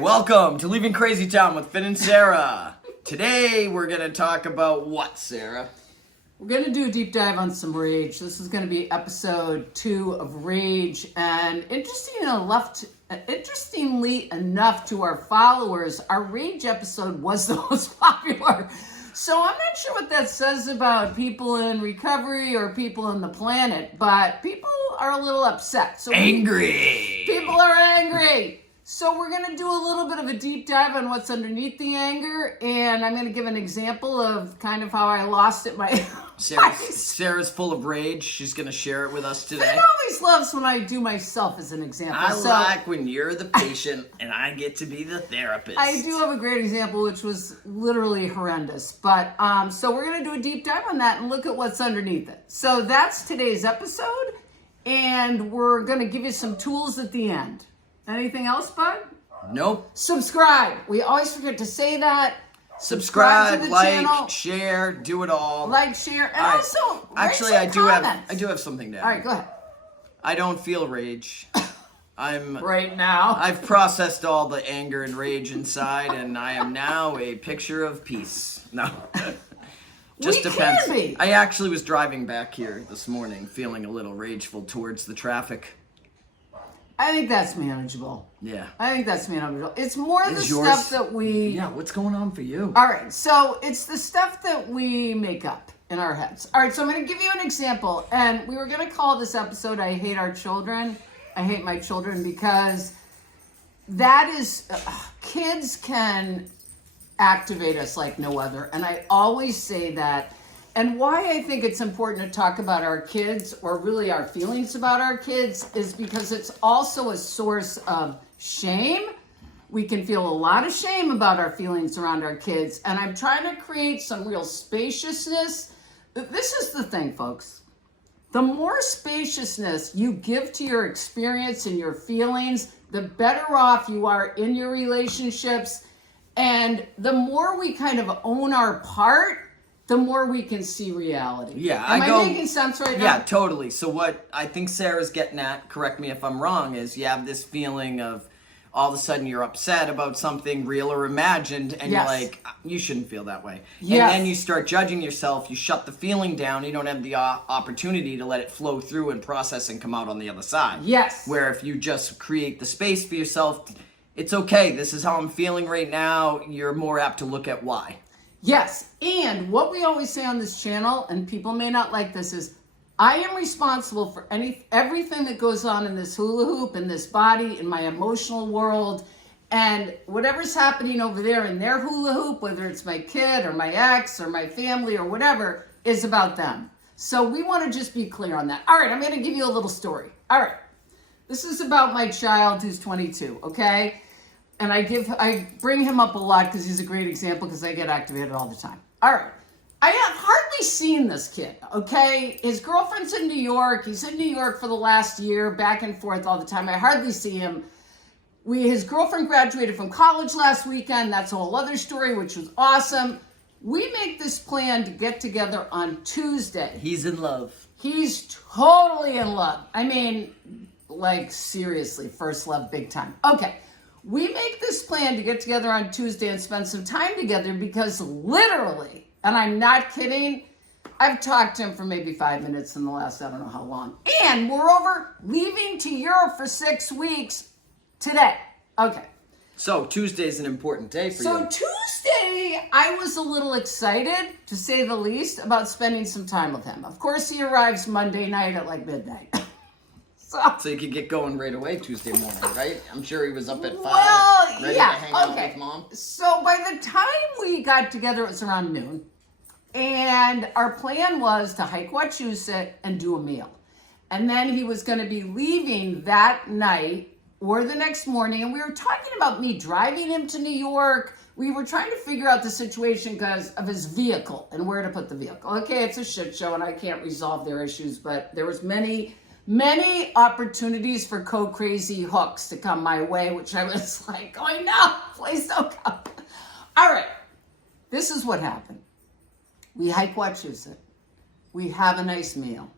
welcome to Leaving CrazyTown with Finn and Sarah. Today we're going to talk about what, Sarah? We're going to do a deep dive on some rage. This is going to be episode 2 of Rage. And interestingly enough to our followers, our Rage episode was the most popular. So I'm not sure what that says about people in recovery or people on the planet, but people are a little upset. So Angry. People are angry. So we're going to do a little bit of a deep dive on what's underneath the anger, and I'm going to give an example of kind of how I lost it. Sarah's full of rage. She's going to share it with us today. It always loves when I do myself as an example. I like when you're the patient and I get to be the therapist. I do have a great example, which was literally horrendous. But so we're going to do a deep dive on that and look at what's underneath it. So that's today's episode, and we're going to give you some tools at the end. Anything else, bud? Nope. Subscribe. We always forget to say that. Subscribe, to the like, channel. share, do it all. Like, share, and All right. also Actually, write I some do have something to add. All right, go ahead. I don't feel rage. Right now. I've processed all the anger and rage inside, and I am now a picture of peace. No. Just We depends. can be. I actually was driving back here this morning feeling a little rageful towards the traffic. I think that's manageable. Yeah. I think that's manageable. It's more the Is yours? stuff that we... Yeah, what's going on for you? All right, so it's the stuff that we make up in our heads. All right, so I'm going to give you an example. And we were going to call this episode, I Hate Our Children. I Hate My Children, because that is... kids can activate us like no other. And I always say that. And why I think it's important to talk about our kids, or really our feelings about our kids, is because it's also a source of shame. We can feel a lot of shame about our feelings around our kids. And I'm trying to create some real spaciousness. This is the thing, folks. The more spaciousness you give to your experience and your feelings, the better off you are in your relationships. And the more we kind of own our part, the more we can see reality. Yeah, Am I making sense right now? Yeah, totally. So what I think Sarah's getting at, correct me if I'm wrong, is you have this feeling of all of a sudden you're upset about something real or imagined, and Yes. you're like, you shouldn't feel that way. Yes. And then you start judging yourself, you shut the feeling down, you don't have the opportunity to let it flow through and process and come out on the other side. Yes. Where if you just create the space for yourself, it's okay, this is how I'm feeling right now, you're more apt to look at why. Yes, and what we always say on this channel, and people may not like this, is I am responsible for everything that goes on in this hula hoop, in this body, in my emotional world, and whatever's happening over there in their hula hoop, whether it's my kid or my ex or my family or whatever, is about them. So we want to just be clear on that. All right, I'm going to give you a little story. All right, this is about my child who's 22, okay? And I bring him up a lot because he's a great example, because I get activated all the time. All right. I have hardly seen this kid, okay? His girlfriend's in New York. He's in New York for the last year, back and forth all the time. I hardly see him. His girlfriend graduated from college last weekend. That's a whole other story, which was awesome. We make this plan to get together on Tuesday. He's in love. He's totally in love. I mean, like, seriously, first love, big time. Okay. We make this plan to get together on Tuesday and spend some time together because literally, and I'm not kidding, I've talked to him for maybe 5 minutes in the last, I don't know how long. And moreover, leaving to Europe for 6 weeks today. Okay. So Tuesday's an important day for you. So Tuesday, I was a little excited, to say the least, about spending some time with him. Of course, he arrives Monday night at like midnight. So you could get going right away Tuesday morning, right? I'm sure he was up at 5, well, ready yeah, to hang out okay. with Mom. So by the time we got together, it was around noon. And our plan was to hike Wachusett and do a meal. And then he was going to be leaving that night or the next morning. And we were talking about me driving him to New York. We were trying to figure out the situation because of his vehicle and where to put the vehicle. Okay, it's a shit show and I can't resolve their issues, but there was many opportunities for crazy hooks to come my way, which I was like, oh no, please don't come. All right, this is what happened. We hike Wachusett. We have a nice meal.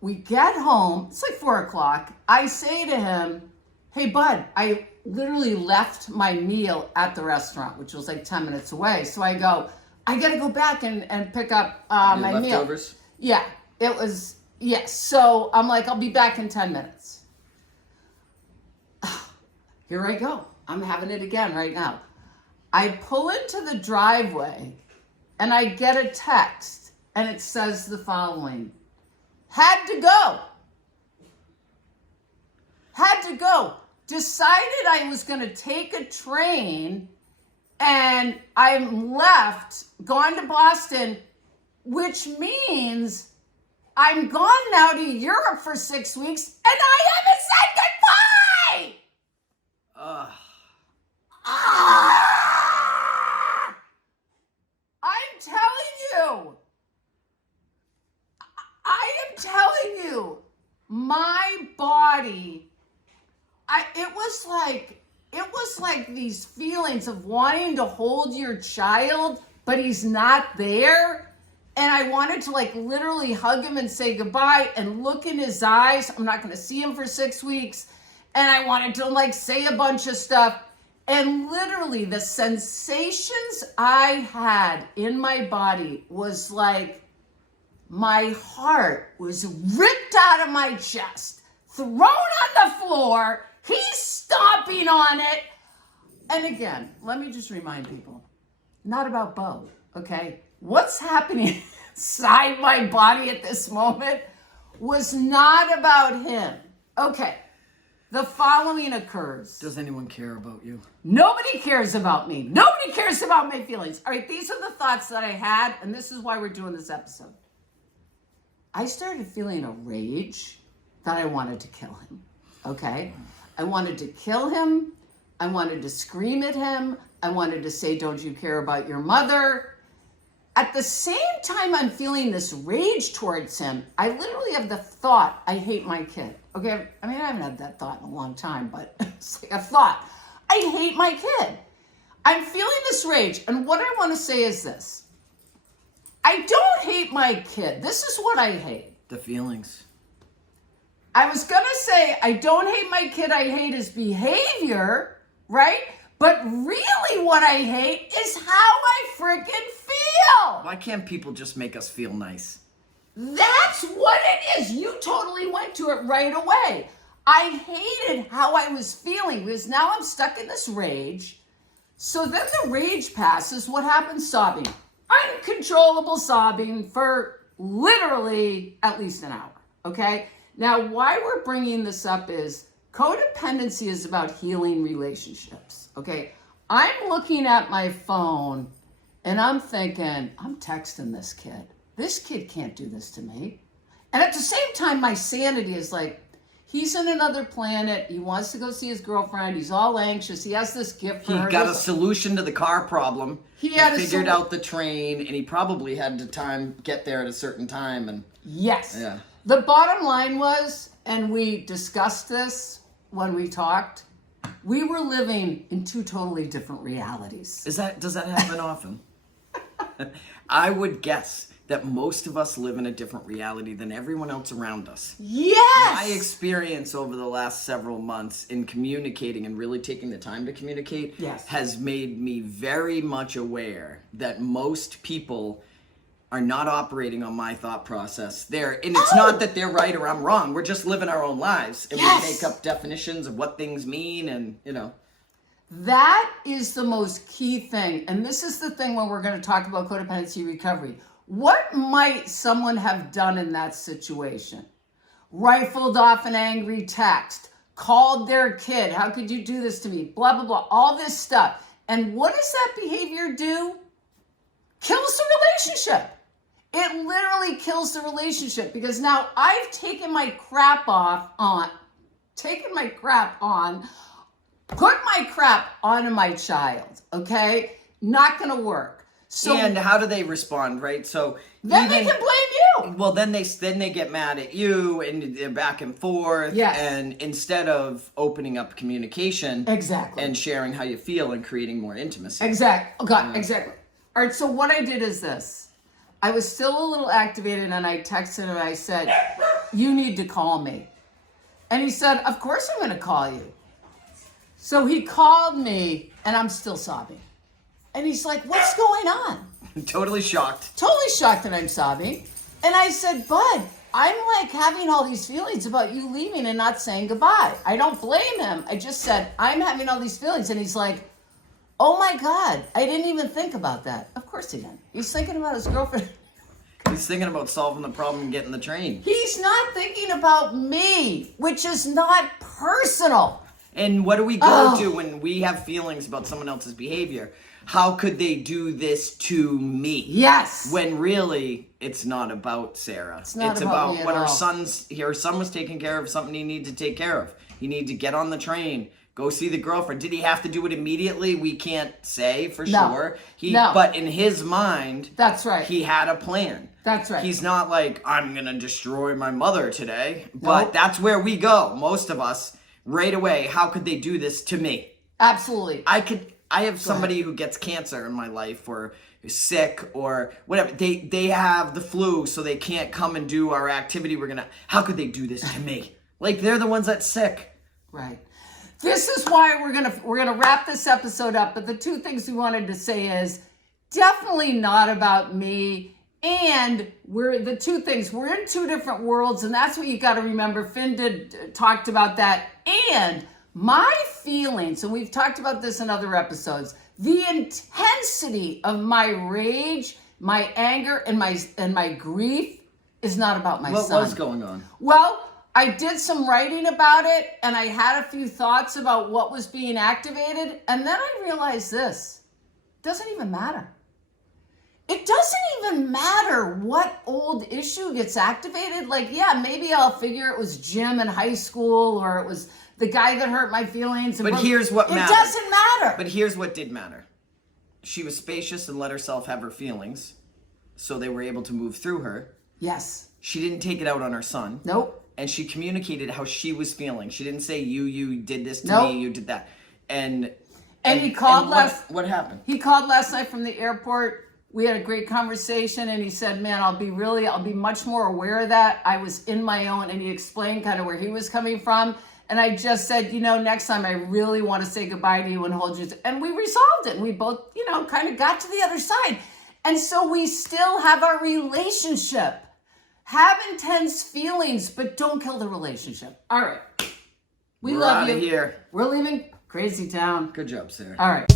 We get home, it's like 4 o'clock. I say to him, hey bud, I literally left my meal at the restaurant, which was like 10 minutes away. So I go, I got to go back and pick up my leftovers? meal. Yeah, it was, yes. So I'm like, I'll be back in 10 minutes. Here I go. I'm having it again right now. I pull into the driveway and I get a text and it says the following: had to go. Had to go. Decided I was going to take a train and I'm left, gone to Boston, which means I'm gone now to Europe for 6 weeks and I haven't said goodbye. I'm telling you, my body, it was like these feelings of wanting to hold your child, but he's not there. And I wanted to like literally hug him and say goodbye and look in his eyes. I'm not going to see him for 6 weeks. And I wanted to like say a bunch of stuff. And literally the sensations I had in my body was like my heart was ripped out of my chest, thrown on the floor. He's stomping on it. And again, let me just remind people, not about Bo, okay? What's happening inside my body at this moment was not about him. Okay, the following occurs. Does anyone care about you? Nobody cares about me. Nobody cares about my feelings. All right, these are the thoughts that I had, and this is why we're doing this episode. I started feeling a rage that I wanted to kill him, okay? I wanted to kill him. I wanted to scream at him. I wanted to say, don't you care about your mother? At the same time I'm feeling this rage towards him, I literally have the thought, I hate my kid. Okay, I mean, I haven't had that thought in a long time, but it's like a thought. I hate my kid. I'm feeling this rage, and what I want to say is this. I don't hate my kid. This is what I hate. The feelings. I was going to say, I don't hate my kid, I hate his behavior, right? But really what I hate is how I freaking feel. Why can't people just make us feel nice? That's what it is. You totally went to it right away. I hated how I was feeling because now I'm stuck in this rage. So then the rage passes. What happens? Sobbing. Uncontrollable sobbing for literally at least an hour. Okay? Now, why we're bringing this up is codependency is about healing relationships. Okay? I'm looking at my phone and I'm thinking, I'm texting this kid. This kid can't do this to me. And at the same time, my sanity is like, he's in another planet. He wants to go see his girlfriend. He's all anxious. He has this gift for her. He got a solution to the car problem. He figured out the train, and he probably had to get there at a certain time. And yes. Yeah. The bottom line was, and we discussed this when we talked, we were living in two totally different realities. Does that happen often? I would guess that most of us live in a different reality than everyone else around us. Yes! My experience over the last several months in communicating and really taking the time to communicate has made me very much aware that most people are not operating on my thought process. And it's not that they're right or I'm wrong. We're just living our own lives. And we make up definitions of what things mean and, That is the most key thing. And this is the thing when we're going to talk about codependency recovery. What might someone have done in that situation? Rifled off an angry text, called their kid, how could you do this to me? Blah, blah, blah, all this stuff. And what does that behavior do? Kills the relationship. It literally kills the relationship because now I've taken my crap on, put my crap onto my child, okay? Not gonna work. So, and how do they respond, right? So then they can blame you. Well, then they get mad at you, and they're back and forth. Yes. And instead of opening up communication, and sharing how you feel and creating more intimacy. Exactly. Oh God, exactly. All right. So what I did is this: I was still a little activated, and I texted him. I said, "You need to call me," and he said, "Of course I'm going to call you." So he called me, and I'm still sobbing. And he's like, what's going on? Totally shocked. Totally shocked that I'm sobbing. And I said, Bud, I'm like having all these feelings about you leaving and not saying goodbye. I don't blame him. I just said, I'm having all these feelings. And he's like, oh my God, I didn't even think about that. Of course he didn't. He's thinking about his girlfriend. He's thinking about solving the problem and getting the train. He's not thinking about me, which is not personal. And what do we go to when we have feelings about someone else's behavior? How could they do this to me? Yes. When really, it's not about Sarah. It's about what her son was taking care of, something he needed to take care of. He needed to get on the train, go see the girlfriend. Did he have to do it immediately? We can't say for sure. But in his mind, that's right. He had a plan. That's right. He's not like, I'm going to destroy my mother today. But that's where we go. Most of us, right away, how could they do this to me? Absolutely. I have somebody who gets cancer in my life or is sick or whatever. They have the flu, so they can't come and do our activity. How could they do this to me? Like, they're the ones that's sick. Right. This is why we're gonna wrap this episode up. But the two things we wanted to say is definitely not about me. And we're in two different worlds, and that's what you got to remember. Finn talked about that. And my feelings, and we've talked about this in other episodes, the intensity of my rage, my anger, and my grief is not about my son. What was going on? Well, I did some writing about it, and I had a few thoughts about what was being activated, and then I realized this. It doesn't even matter. It doesn't even matter what old issue gets activated. Like, yeah, maybe I'll figure it was Jim in high school, or it was the guy that hurt my feelings. But here's what matters. It doesn't matter. But here's what did matter. She was spacious and let herself have her feelings, so they were able to move through her. Yes. She didn't take it out on her son. Nope. And she communicated how she was feeling. She didn't say, you did this to me, you did that. And he called what happened? He called last night from the airport. We had a great conversation, and he said, man, I'll be much more aware of that. I was in my own, and he explained kind of where he was coming from. And I just said, next time I really want to say goodbye to you and hold you. And we resolved it. And we both, kind of got to the other side. And so we still have our relationship. Have intense feelings, but don't kill the relationship. All right. We love you. We're out of here. We're leaving CrazyTown. Good job, Sarah. All right.